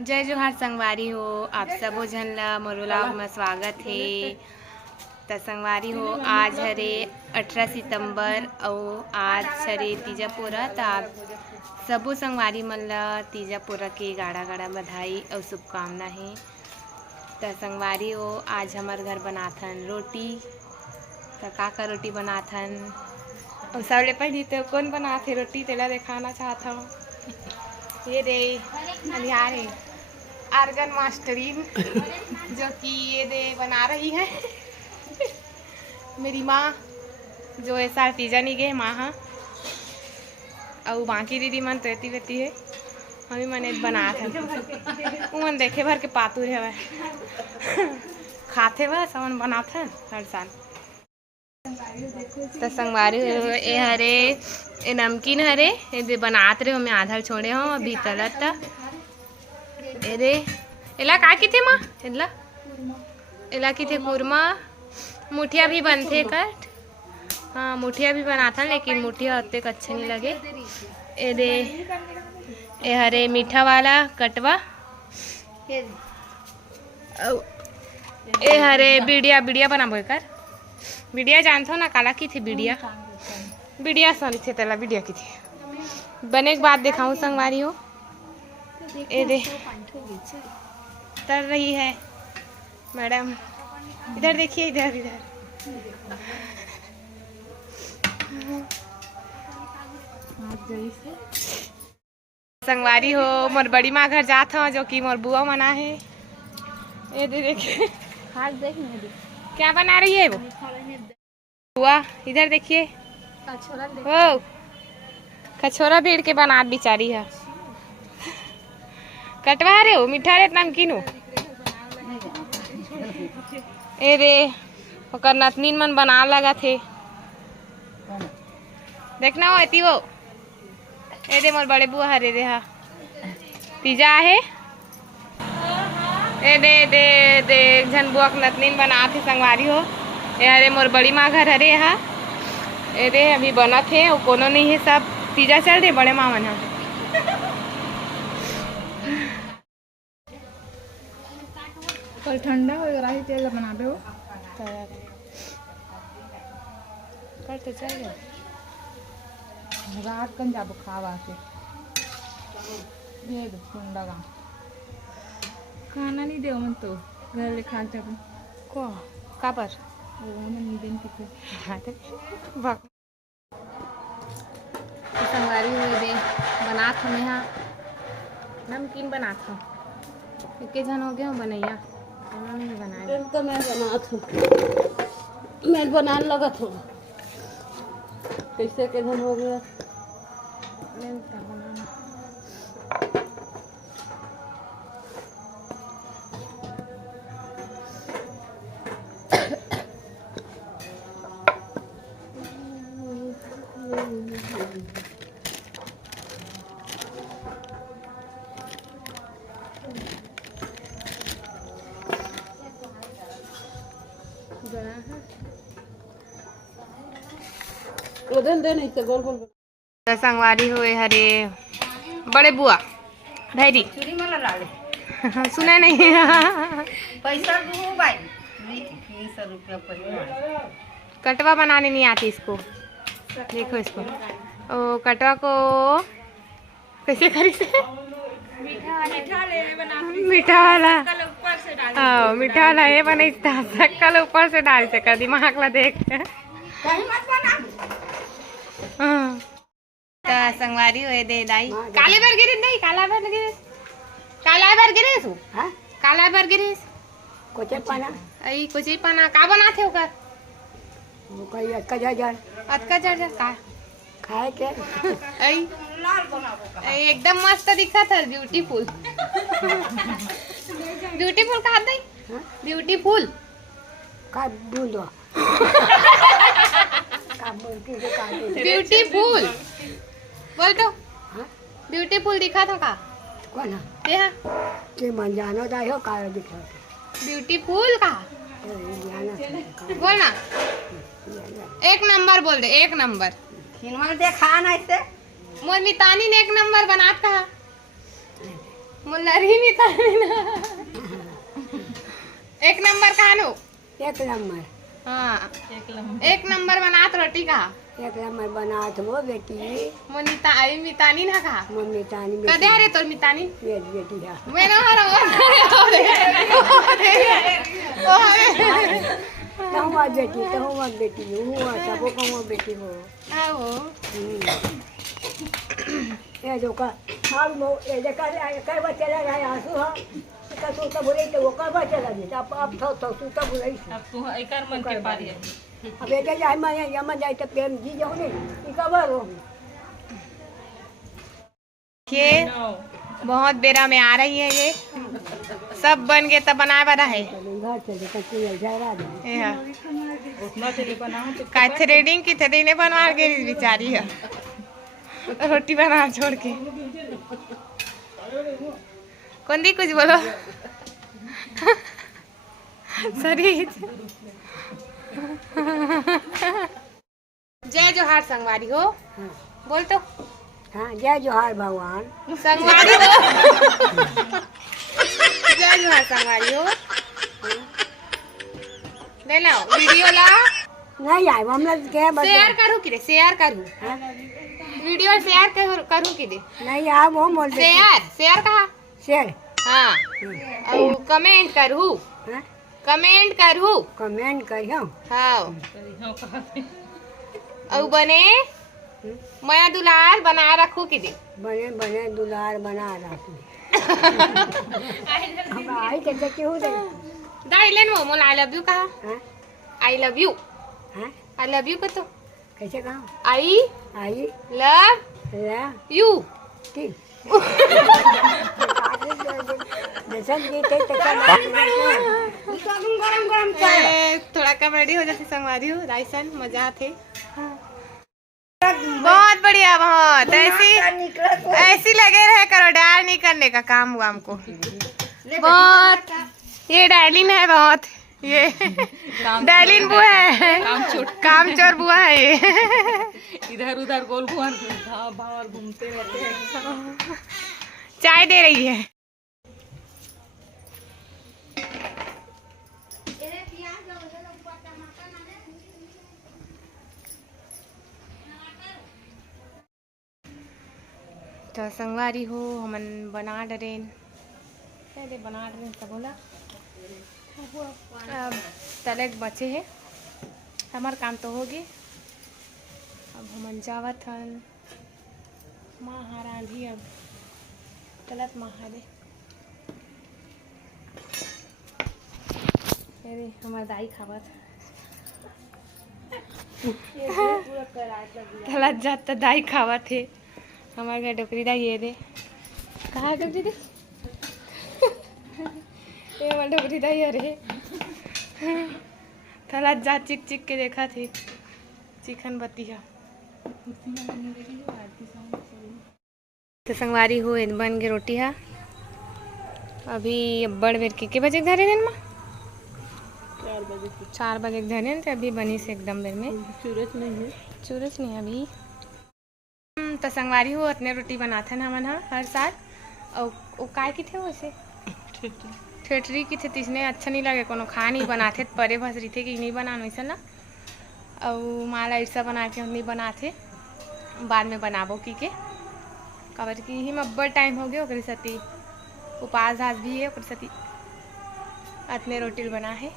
जय जोहार संगवारी हो। आप सबो झन ला मोर व्लॉग में स्वागत है। तो संगवारी हो, आज हरे 18 सितंबर और आज हरे तीजा पूरा। तो आप सबो संगवारी मन ला तीजा पूरा के गाड़ा गाड़ा बधाई और शुभकामना है। तो संगवारी हो, आज हमार घर बनाथन रोटी। तो का रोटी बनाथन और सबले पहली तो कौन बनाथे रोटी तेला दिखाना चाहता हूँ। ये रे अलियार है आर्गन मास्टरीन जो कि ये दे बना रही है मेरी माँ, जो ऐसा तीजा नहीं गए माँ हाँ। और बाकी दीदी मन रहती रहती है, हमें मन बना थे मन देखे भर के पातुर है खाते हुए समन बनाते हर साल। तो संगवारी ए हरे ए नमकीन हरे ए बनात रहे, हमें आधा छोड़े हो अभी तलत एरे एला का की थे माँ एला की थे कुरमा। मुठिया भी बनते कट, हाँ मुठिया भी बनाता, लेकिन मुठिया उतने अच्छे नहीं लगे। ए दे ए हरे मीठा वाला कटवा, ए हरे बिड़िया बिड़िया बनाबो कर। बिड़िया जानते हो ना काला की थी बिड़िया बिड़िया सॉरी थे तेला बिड़िया की थी। बने के बाद दिखाऊं संगवारी हो। ए दे तर रही है मैडम, इधर देखिए इधर इधर। संगवारी हो, मोर बड़ी माँ घर जात हो जो कि मोर बुआ मना है। ये दे देखिए क्या बना रही है वो बुआ, इधर देखिए। ओ कछोरा भीड़ के बनात बिचारी है। कटवा रहे हो मीठा रे नमकीन हो। ए रे ओकर नतनीन मन बना लगा थे, देखना हो एती वो। ए दे मोर बड़े बुआ हरे रे हा तीजा है। ए दे दे दे झन बुआ के नतनीन बना थे संगवारी हो। ए हरे मोर बड़ी माँ घर हरे हा। ए दे अभी बना थे वो कोनो नहीं है, सब तीजा चल रहे बड़े माँ मन हा। कल ठंडा हो रहा है तेल बनाबे हो कर तो चल गया रात कन जाबो खावा के। ये ठंडा का खाना नहीं दे मन तो घर ले खा जाबो को का पर वो मन दिन के हाँ तो संगवारी हुए दे बनात हमें यहाँ नमकीन बनात हूँ। इक्के जन हो गए हो बनैया नहीं बनाए तो मैं बनात हूँ, मैं बनाने लगा था। कैसे के धन हो गया उधर दे नहीं से गोल गोल। संगवारी हुए हरे बड़े बुआ धैरी चूड़ी मला लाले सुना नहीं पैसा दो भाई 20 रुपया पर। कटवा बनाने नहीं आती इसको, देखो इसको। ओ कटवा को कैसे करी से मीठा वाला हाँ मीठा वाला ये बने शक्ल ऊपर से डाल से कर दिमाग ला देख। हाँ तो संगवारी हुए दे दाई काले बार गिरे नहीं काला बार गिरे सु हां काला बार गिरे कोचे पाना आई कुछ पाना का बनाते हो कर वो कई अटका जा अटका जा का खाए के आई लाल बनाबो आई एकदम मस्त दिखा था ब्यूटीफुल ब्यूटीफुल कहा दई ब्यूटीफुल का बोलो का बोल के का ब्यूटीफुल बोल तो हां ब्यूटीफुल दिखा था का कौन देहा के मन जानो दाई हो का दिखा ब्यूटीफुल का बोल ना एक नंबर बोल दे एक नंबर। खिलवा देखा ना ऐसे मोर मितानी ने एक नंबर बनात कहा मुल्लरी मितानी ना एक नंबर खानो। एक नंबर हाँ एक नंबर बनात रोटी का। एक नंबर बनात हो बेटी। मुनीता आई मितानी ना खा। मम्मी तानी कदे हरे तो मितानी मेरी बेटी है। मैं ना हरा कहूँ बेटी हूँ सबको कहूँ बेटी हो। आओ ये जो का हाल मो ये जका कई बार चला गया आंसू हाँ का सूता बोले तो वो कई बार चला गया अब तो सूता बोले अब तू एकर मन के पारी है। अब ये जाए मैं यमन जाए तो प्रेम जी जाओ नहीं ये कबर हो ये बहुत बेरा में आ रही है। ये सब बन गए तब बनाए वाला है। घर चले तो कोई जाएगा नहीं ये उतना तेरी बनाओ तो का थ्रेडिंग की थ्रेडिंग ने बनवा के बेचारी है रोटी बना छोड़ के। कौन दी कुछ बोलो सरी जय जोहार संगवारी हो। बोल तो हाँ जय जोहार भगवान संगवारी हो। जय जोहार संगवारी हो। ले लो वीडियो ला नहीं आए हम लोग के शेयर करूँ कि शेयर करूँ वीडियो शेयर करूँ कि नहीं आ वो मोल शेयर कहा शेर हाँ और कमेंट करूँ कमेंट करूँ कमेंट करियो हाँ और बने मैं दुलार बना रखू कि दे बने बने दुलार बना रखू हम आई कैसे क्यों दे दाई लेन वो मोल आई लव यू कहा हाँ आई लव यू हाँ आई लव यू कतो कैसे कहा आई आई लव ला यू ठीक जैसा जीते तैसा गरम गरम थोड़ा कॉमेडी हो जाती संगवारी हो राइसन मजा थे। बहुत बढ़िया बहुत ऐसी लगे रहे करो डाल नहीं करने का काम हुआ हमको बहुत। ये डायलिन है बहुत ये डायलिन बुआ है काम चोर बुआ है ये इधर उधर गोल घुमान भावर घूमते रहते हैं। चाय दे रही है। तो संगवारी हो हमन बना डरेन पहले बना डरेन सब बोला अब तलक बचे है हमार काम तो हो गए। अब हमन जावत हन महारान भी अब तलत महारे अरे हमार दाई खावत तलत जात तो दाई खावत है हमारे घर डोकरी दाई ये दे कहाँ डोकरी दे ये हमार डोकरी दाई अरे थला जा चिक चिक के देखा थी चिकन बतिया तो संगवारी हो बन के रोटी है अभी बड़ बेर के बजे धरे दिन में 4 बजे धरे तो अभी बनी से एकदम बेर में चूरस नहीं है अभी। तो संगवारी हो इतने रोटी बनाते हैं हमन हर साल और काय की थे वैसे ठेठरी की थे तीसने अच्छा नहीं लगे कोनो खा नहीं बनाते परे भस रही थे कि नहीं बनाना वैसा ना और माला ऐसा बना के नहीं बनाते बाद में बनाबो की के कबर की ही में अब्बड़ टाइम हो गया ओकरे सती उपास हास भी है ओकरे सती इतने रोटी बना है।